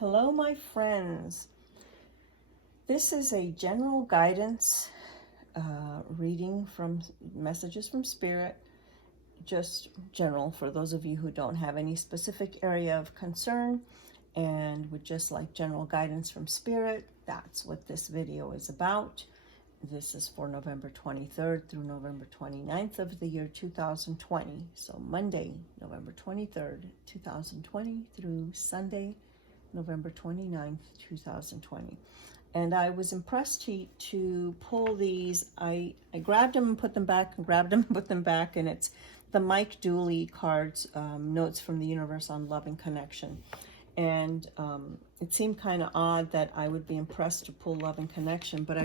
Hello, my friends. This is a general guidance reading from messages from Spirit, just general for those of you who don't have any specific area of concern and would just like general guidance from Spirit. That's what this video is about. This is for November 23rd through November 29th of the year 2020. So Monday, November 23rd, 2020 through Sunday, November 29th, 2020. And I was impressed to pull these. I grabbed them and put them back, and grabbed them and put them back, and it's the Mike Dooley cards, Notes from the Universe on Love and Connection. And it seemed kind of odd that I would be impressed to pull Love and Connection, but I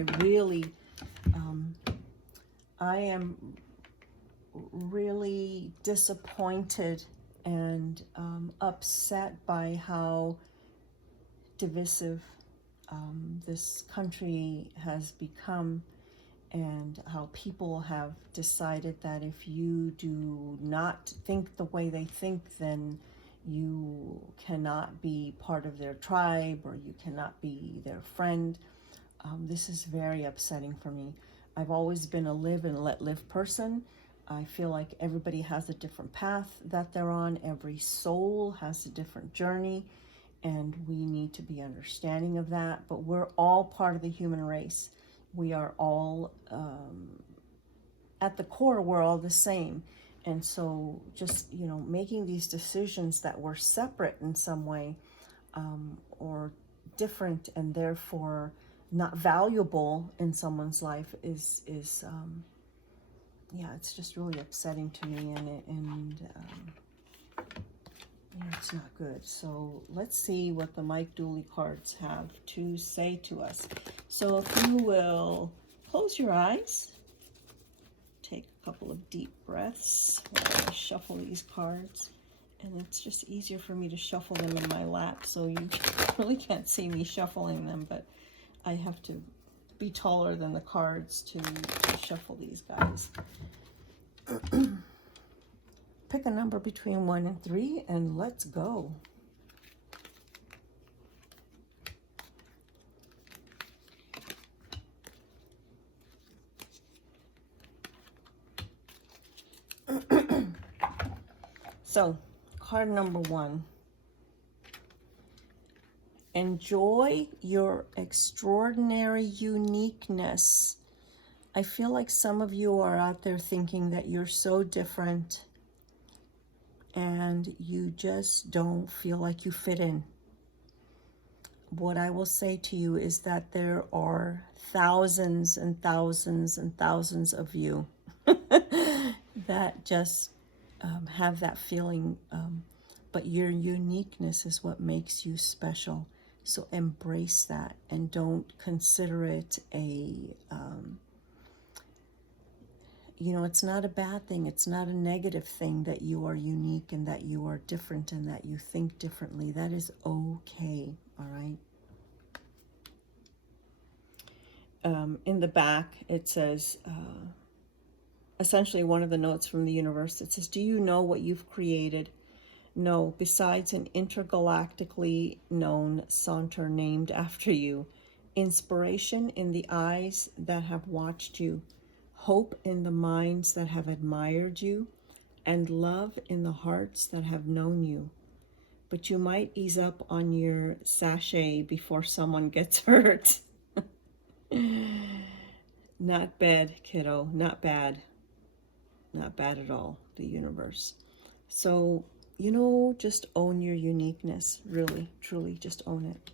am really disappointed and upset by how divisive this country has become, and how people have decided that if you do not think the way they think, then you cannot be part of their tribe or you cannot be their friend. This is very upsetting for me. I've always been a live and let live person. I feel like everybody has a different path that they're on. Every soul has a different journey, and we need to be understanding of that. But we're all part of the human race. We are all, at the core, we're all the same. And so just, making these decisions that we're separate in some way, or different, and therefore not valuable in someone's life is it's just really upsetting to me, and it's not good. So let's see what the Mike Dooley cards have to say to us. So if you will close your eyes, take a couple of deep breaths while I shuffle these cards. And it's just easier for me to shuffle them in my lap, so you really can't see me shuffling them, but I have to be taller than the cards to shuffle these guys. Pick a number between 1 and 3, and let's go. So, card number 1. Enjoy your extraordinary uniqueness. I feel like some of you are out there thinking that you're so different and you just don't feel like you fit in. What I will say to you is that there are thousands and thousands and thousands of you that just have that feeling, but your uniqueness is what makes you special. So embrace that and don't consider it it's not a bad thing. It's not a negative thing that you are unique and that you are different and that you think differently. That is okay, all right? In the back, it says, essentially one of the notes from the universe, it says, do you know what you've created? No, besides an intergalactically known saunter named after you, inspiration in the eyes that have watched you, hope in the minds that have admired you, and love in the hearts that have known you. But you might ease up on your sachet before someone gets hurt. Not bad, kiddo. Not bad. Not bad at all, the universe. So, just own your uniqueness. Really, truly, just own it.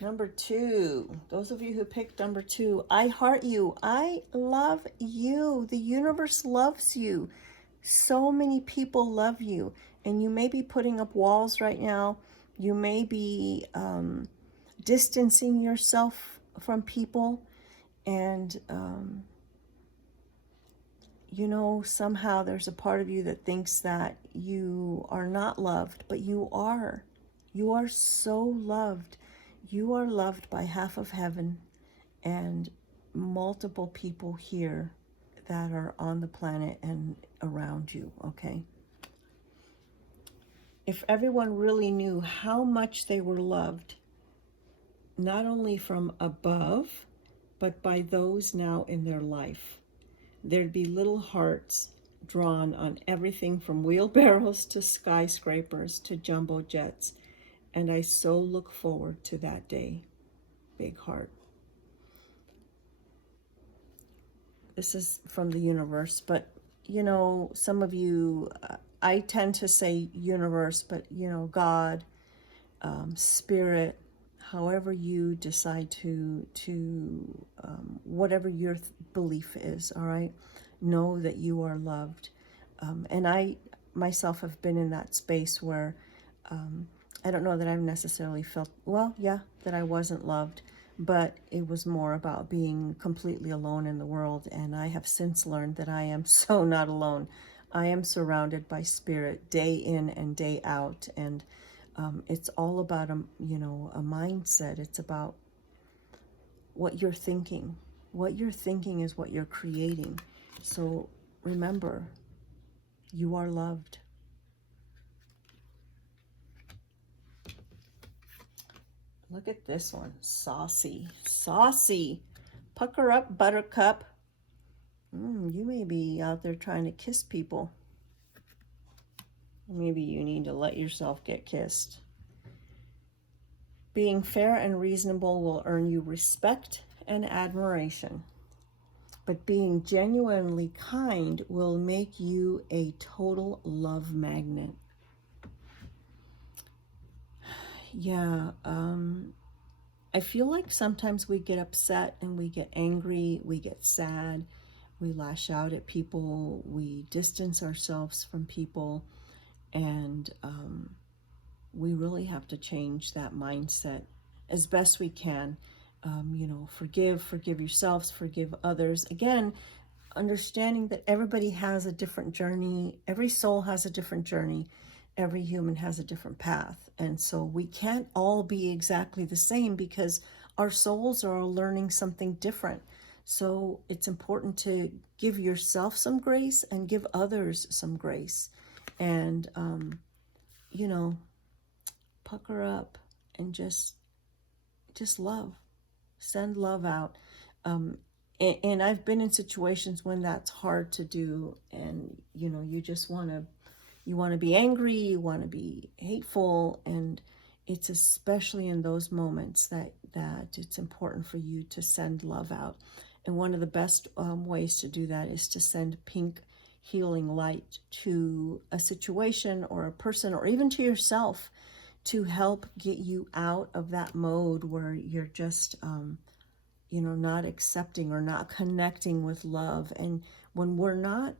Number 2, those of you who picked number 2, I heart you. I love you. The universe loves you. So many people love you. And you may be putting up walls right now. You may be distancing yourself from people. And, somehow there's a part of you that thinks that you are not loved, but you are. You are so loved. You are loved by half of heaven and multiple people here that are on the planet and around you, okay? If everyone really knew how much they were loved, not only from above, but by those now in their life, there'd be little hearts drawn on everything from wheelbarrows to skyscrapers to jumbo jets. And I so look forward to that day. Big heart. This is from the universe, but some of you, I tend to say universe, but God, spirit, however you decide to whatever your belief is, all right, know that you are loved. And I myself have been in that space where I don't know that I've necessarily felt, well, yeah, that I wasn't loved, but it was more about being completely alone in the world. And I have since learned that I am so not alone. I am surrounded by spirit day in and day out. And it's all about a mindset. It's about what you're thinking. What you're thinking is what you're creating. So remember, you are loved. Look at this one. Saucy. Saucy. Pucker up, buttercup. You may be out there trying to kiss people. Maybe you need to let yourself get kissed. Being fair and reasonable will earn you respect and admiration. But being genuinely kind will make you a total love magnet. Yeah, I feel like sometimes we get upset and we get angry, we get sad, we lash out at people, we distance ourselves from people, and we really have to change that mindset as best we can. Forgive yourselves, forgive others. Again, understanding that everybody has a different journey, every soul has a different journey, every human has a different path. And so we can't all be exactly the same because our souls are all learning something different. So it's important to give yourself some grace and give others some grace. And, pucker up and just love. Send love out. And I've been in situations when that's hard to do, and you just want to be angry, you want to be hateful, and it's especially in those moments that it's important for you to send love out. And one of the best ways to do that is to send pink healing light to a situation or a person or even to yourself to help get you out of that mode where you're just not accepting or not connecting with love. And when we're not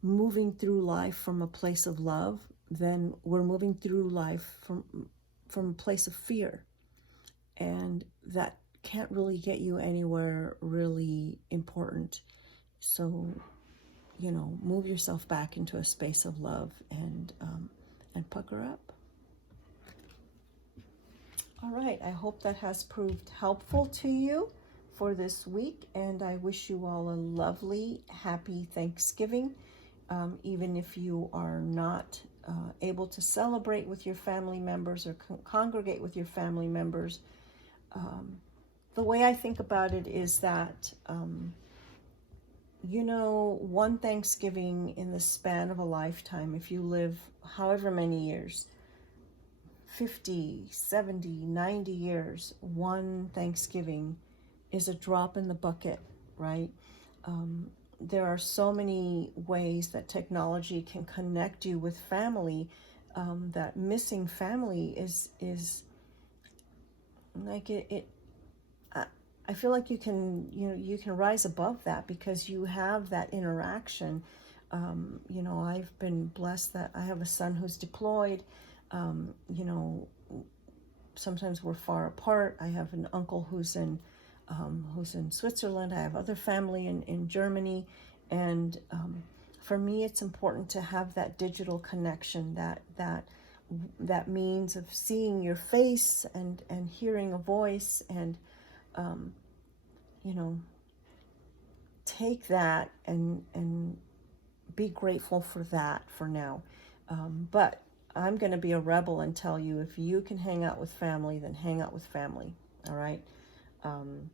moving through life from a place of love, then we're moving through life from a place of fear. And that can't really get you anywhere really important. So, move yourself back into a space of love and pucker up. All right, I hope that has proved helpful to you for this week, and I wish you all a lovely, happy Thanksgiving. Even if you are not able to celebrate with your family members or congregate with your family members, the way I think about it is that, one Thanksgiving in the span of a lifetime, if you live however many years, 50, 70, 90 years, one Thanksgiving is a drop in the bucket, right? There are so many ways that technology can connect you with family, that missing family is like it. I feel like you can rise above that because you have that interaction. I've been blessed that I have a son who's deployed. Sometimes we're far apart. I have an uncle who's in Switzerland. I have other family in Germany. And for me, it's important to have that digital connection, that means of seeing your face and hearing a voice, and take that and be grateful for that for now. But I'm going to be a rebel and tell you, if you can hang out with family, then hang out with family. All right. Um,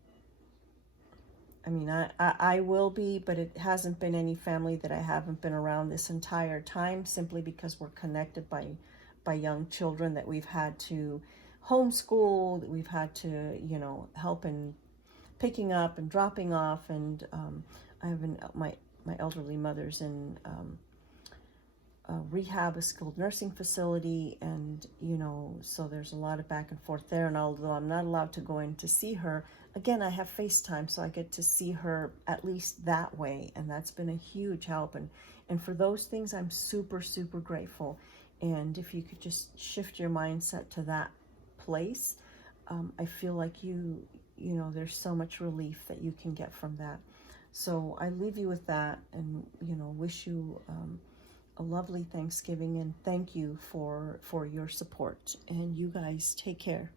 I mean, I will be, but it hasn't been any family that I haven't been around this entire time, simply because we're connected by young children that we've had to homeschool, that we've had to, help in picking up and dropping off. And I have my elderly mother's in rehab, a skilled nursing facility, and so there's a lot of back and forth there. And although I'm not allowed to go in to see her, again, I have FaceTime, so I get to see her at least that way, and that's been a huge help. And for those things, I'm super, super grateful. And if you could just shift your mindset to that place, I feel like there's so much relief that you can get from that. So I leave you with that, and wish you a lovely Thanksgiving, and thank you for your support. And you guys take care.